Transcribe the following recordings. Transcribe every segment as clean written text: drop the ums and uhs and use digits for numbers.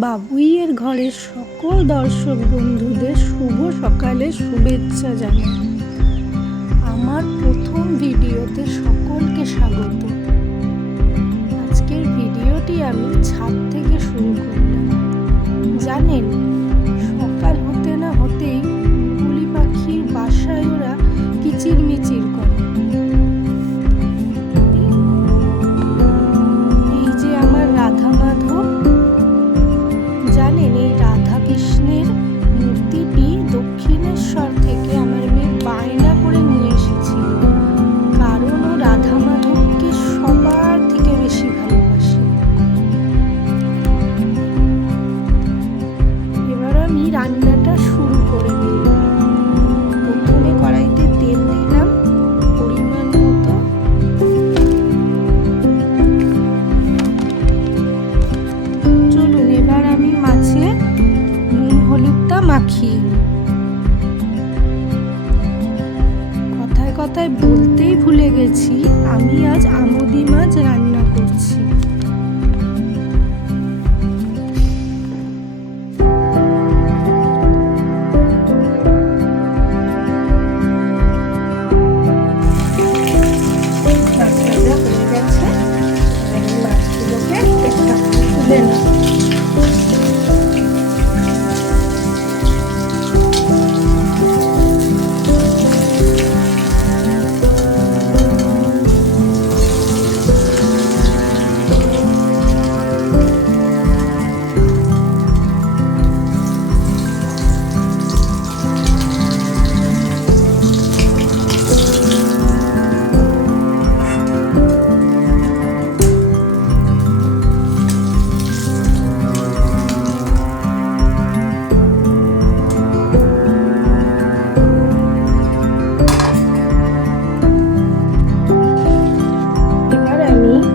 বাবুইয়ের ঘরের সকল দর্শক বন্ধুদের শুভ সকালের শুভেচ্ছা জানাই। আমার প্রথম ভিডিওতে সকলকে স্বাগত। আজকের ভিডিওটি আমি ছাদ থেকে শুরু করলাম। জানেন, সকাল হতে না হতেই বুলবুলি পাখির বাসায় ওরা কিচিরমিচির করে। এই যে আমার রাধা মাধব, জানেন এই রাধা কৃষ্ণের মূর্তিটি দক্ষিণেশ্বর থেকে আমার মেয়ে বায়না করে নিয়ে এসেছিল, কারণ ও রাধা মাধবকে সবার থেকে বেশি ভালোবাসে। এবার আমি রান্নাটা শুরু করে দিই। প্রথমে কড়াইতে তেল দিলাম পরিমাণ মতো। চলুন এবার আমি মাছে নুন হলুদটা মাখিয়ে নিই। কথায় কথায় বলতেই ভুলে গেছি, আমি আজ আমুদি মাছ রান্না করছি। মাছ ভাজা হয়ে গেছে, আমি মাছগুলোকে একটা তুলে নেব।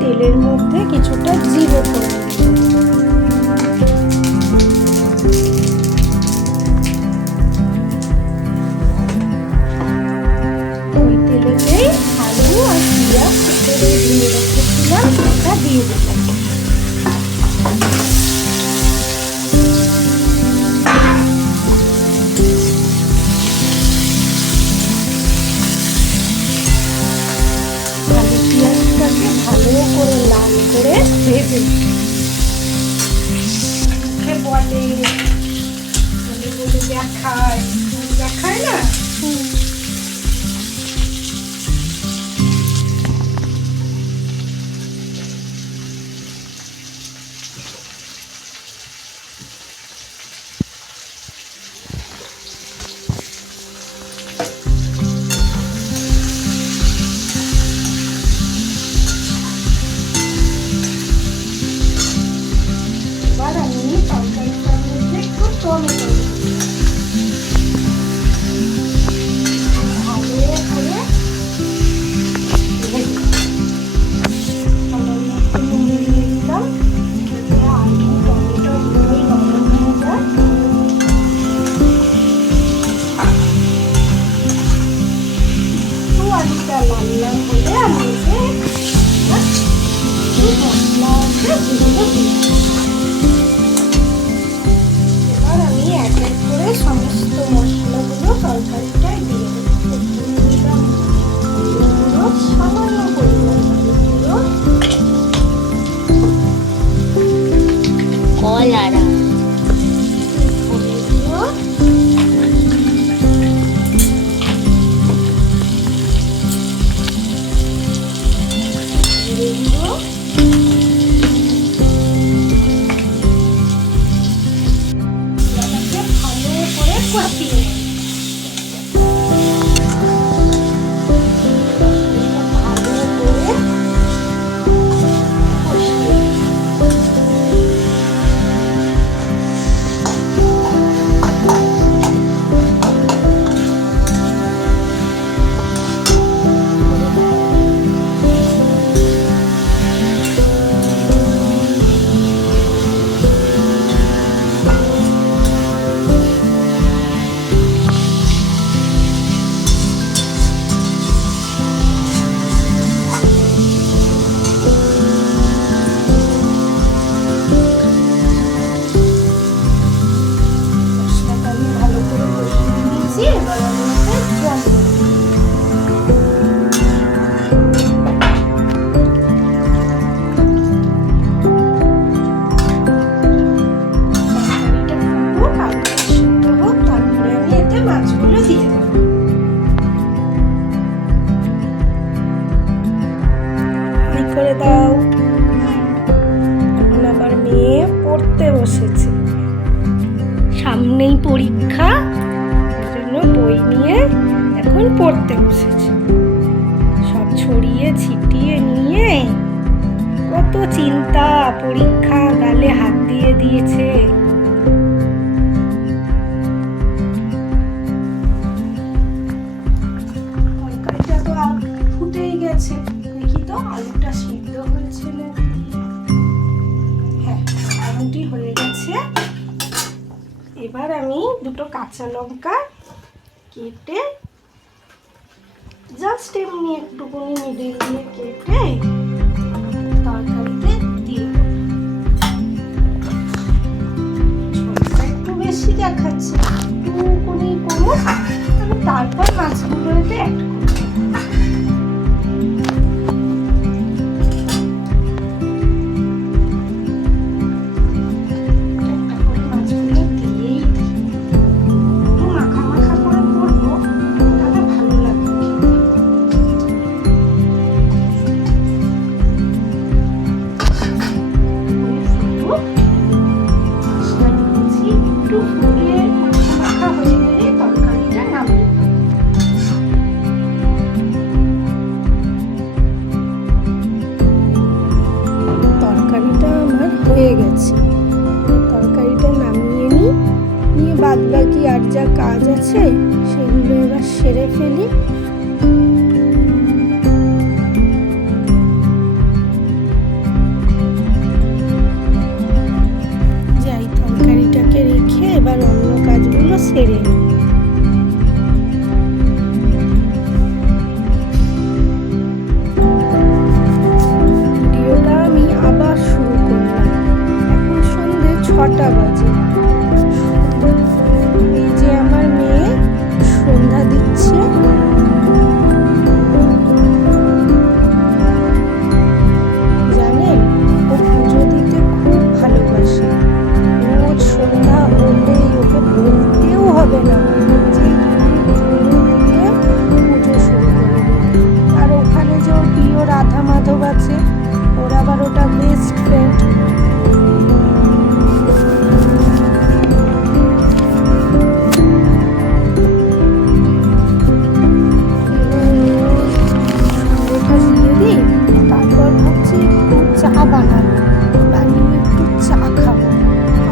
তেলের মধ্যে কিছুটা জিরে ফোড়ন দিব। ওই তেলেতেই আলু আর পেঁয়াজ কেটে ধুয়ে রেখেছিলাম ওটা দিয়ে দিলাম। আলু পেঁয়াজটাকে ভালো করে লাল করে ভেজে মুখে বলে বলে বলে দেখায় দেখায় না। এবার আমি তরকারিটার মধ্যে একটু টমেটো ভালো করে নুন দিয়ে দিলাম। আলু টমেটো দুটোই নরম হয়ে যায়। আলুটা লাল লাল হলে আমি মশলা আছে সেগুলো দিই। এবার আমি এক এক করে সমস্ত মশলাগুলো তরকারিটায় দিয়ে দিলাম। সামান্য পরিমাণ গুঁড়ো, কলারা হলুদ গুঁড়ো, জিরে গুঁড়ো, ভালো করে কষিয়ে নেব। এখন পড়তে বসেছে। সব ছড়িয়ে ছিটিয়ে নিয়ে কত চিন্তা, পরীক্ষা গালে হাত দিয়ে দিয়েছে। তরকারিটা তো ফুটেই গেছে, দেখি তো আলুটা সিদ্ধ হয়েছে নাকি। হ্যাঁ, আলুটি হয়ে গেছে। এবার আমি দুটো কাঁচা লঙ্কা কেটে জাস্ট এমনি একটুখানি মিডিল দিয়ে কেটে তরকারিতে দিয়ে ঝোলটা একটু বেশি দেখাচ্ছে, একটুখানি কমুক, আমি তারপর মাছগুলো এতে অ্যাড করব। হয়ে গেছে, তরকারিটা নামিয়ে নিয়ে বাদ বাকি আর যা কাজ আছে সেগুলো এবার সেরে ফেলি। যাই, তরকারিটাকে রেখে এবার অন্য কাজগুলো সেরে নিই। ছটা বাজে, এই যে আমার মেয়ে সন্ধ্যা দিচ্ছে। জানেন, ও পুজো দিতে খুব ভালোবাসে। রোজ সন্ধ্যা হলেই ওকে বলতেও হবে না যে পুজো শুরু করে দেবে। আর ওখানে যে ওর প্রিয় রাধা মাধব আছে, ওর আবার ওটা বেস্ট ফ্রেন্ড। বানিয়ে একটু চা খাবো,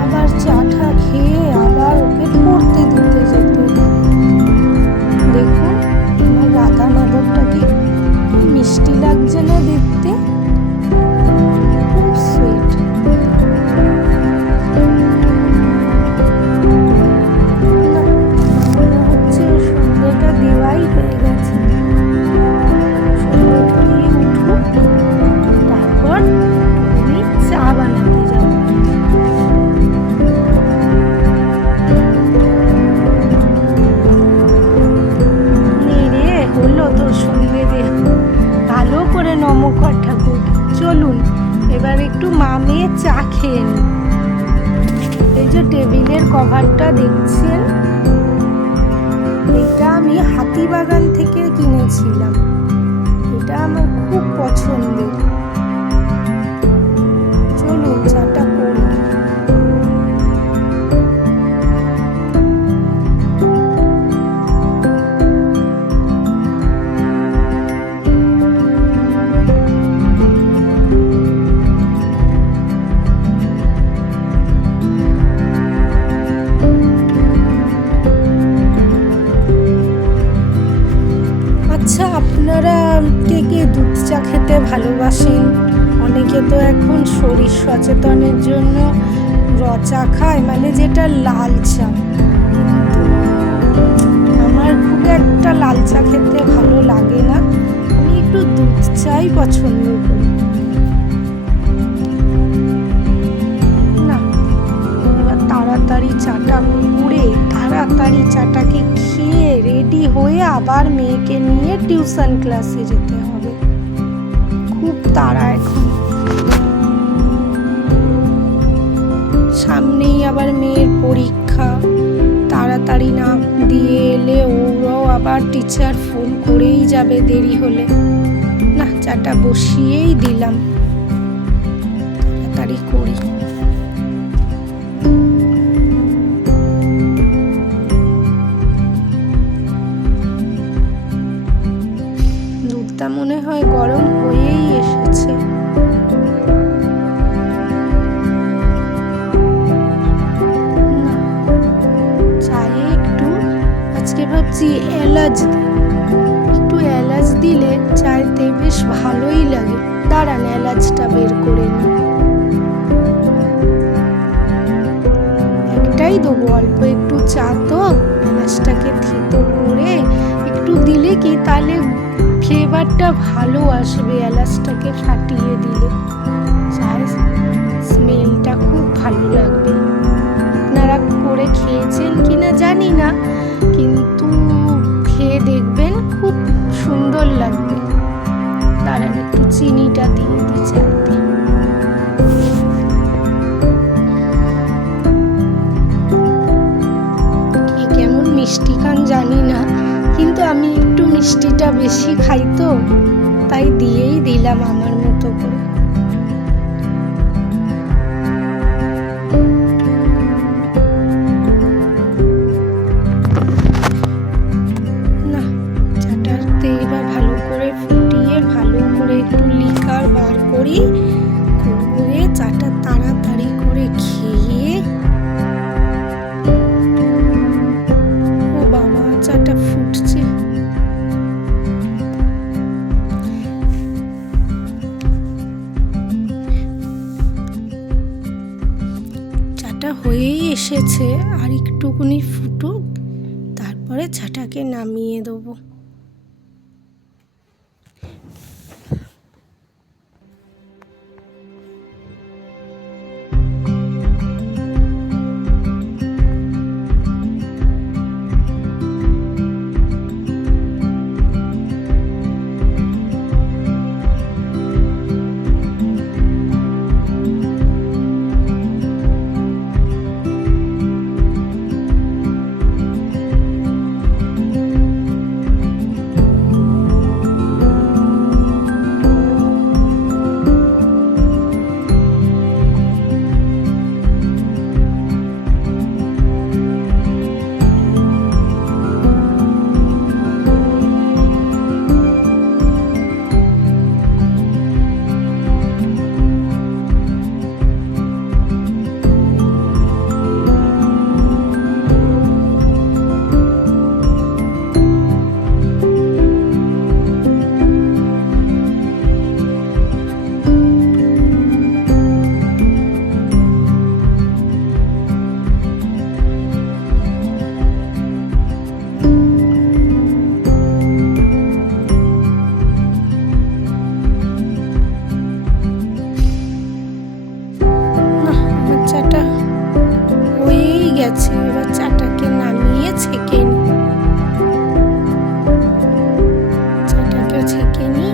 আবার চাটা খেয়ে আবার ওকে পড়তে দিতে যেতে হবে। দেখুন আমার রাধা মাধবটাকে মিষ্টি লাগছে না দেখতে, খুব সুইট। মনে হচ্ছে সন্ধ্যেটা দেওয়াই হয়ে গেছে। সন্ধ্যেটা দিয়ে উঠবো, তারপর আমি চা বানাতে যাব। রে হলো তোর সন্ধে দে, ভালো করে নমকর ঠাকুর। চলুন এবার একটু মা মেয়ে চা খেয়ে নি। এই যে টেবিলের কভারটা দেখছেন, এটা আমি হাতিবাগান থেকে কিনেছিলাম। এটা আমার খুব পছন্দের। চলুন চাটা করি। আচ্ছা, আপনারা কে কে দুধ চা খেতে ভালোবাসেন? অনেকে তো এখন শরীর সচেতনের জন্য র চা খায়, মানে যেটা লাল চা। আমার খুব একটা লাল চা খেতে ভালো লাগে না, আমি একটু দুধ চাই পছন্দ করি। না, এবার তাড়াতাড়ি চাটা করে তাড়াতাড়ি চাটাকে খেয়ে রেডি হয়ে আবার মেয়েকে নিয়ে টিউশন ক্লাসে যেতে হবে। খুব তাড়া এখন, সামনেই আবার মেয়ের পরীক্ষা। তাড়াতাড়ি না দিয়ে এলে ওরাও আবার টিচার ফোন করেই যাবে দেরি হলে। না, চাটা বসিয়েই দিলাম, তাড়াতাড়ি করি। দুধটা মনে হয় গরম হয়েই এসেছে। চায়ে একটু আজকে ভাবছি এলাচ দিই, একটু এলাচ দিলে চাইতে বেশ ভালোই লাগে। দাঁড়ান এলাচটা বের করে নিই। একটাই দেবো, অল্প একটু চা তো, এলাচটাকে থেতো করে একটু দিলে কি তাহলে ফ্লেভারটা ভালো আসবে, এলাচটাকে ফাটিয়ে দিলে চায়ের স্মেলটা খুব ভালো লাগবে। আপনারা করে খেয়েছেন কিনা জানি না, কিন্তু খেয়ে দেখবেন খুব সুন্দর লাগবে। দাঁড়ান একটু চিনিটা দিয়ে দিই চাইতে। কেমন মিষ্টি খান জানি না, কিন্তু আমি একটু মিষ্টিটা বেশি খাই তো, তাই দিয়েই দিলাম আমার মতো করে। না, চাটাতে এবার ভালো করে ফুটিয়ে ভালো করে একটু লিকার বার করি, করে চাটা তাড়াতাড়ি করে খেয়ে। ও বাবা, চাটা ফুটছে। চাটা হয়েই এসেছে, আর একটুখানি ফুটুক, তারপরে চাটাকে নামিয়ে দেবো। গেছে, এবার চাটাকে নামিয়ে ছেঁকে নিই। চাটাকে ছেঁকে নিই।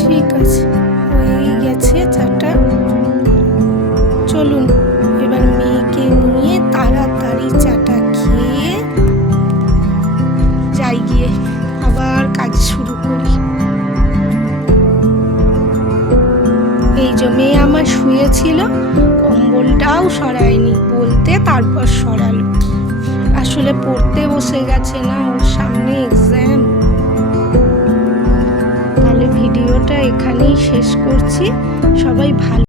ঠিক আছে, হয়েই গেছে চাটা। চলুন এবার মেয়েকে নিয়ে তাড়াতাড়ি চাটা খেয়ে যাই, গিয়ে আবার কাজ শুরু করি। এই যে মেয়ে আমার শুয়েছিল, কম্বলটাও সরায়নি, বলতে তারপর সরালো। আসলে পড়তে বসে গেছে না, ওর সামনে এক্সাম। তাহলে ভিডিওটা এখানেই শেষ করছি। সবাই ভালো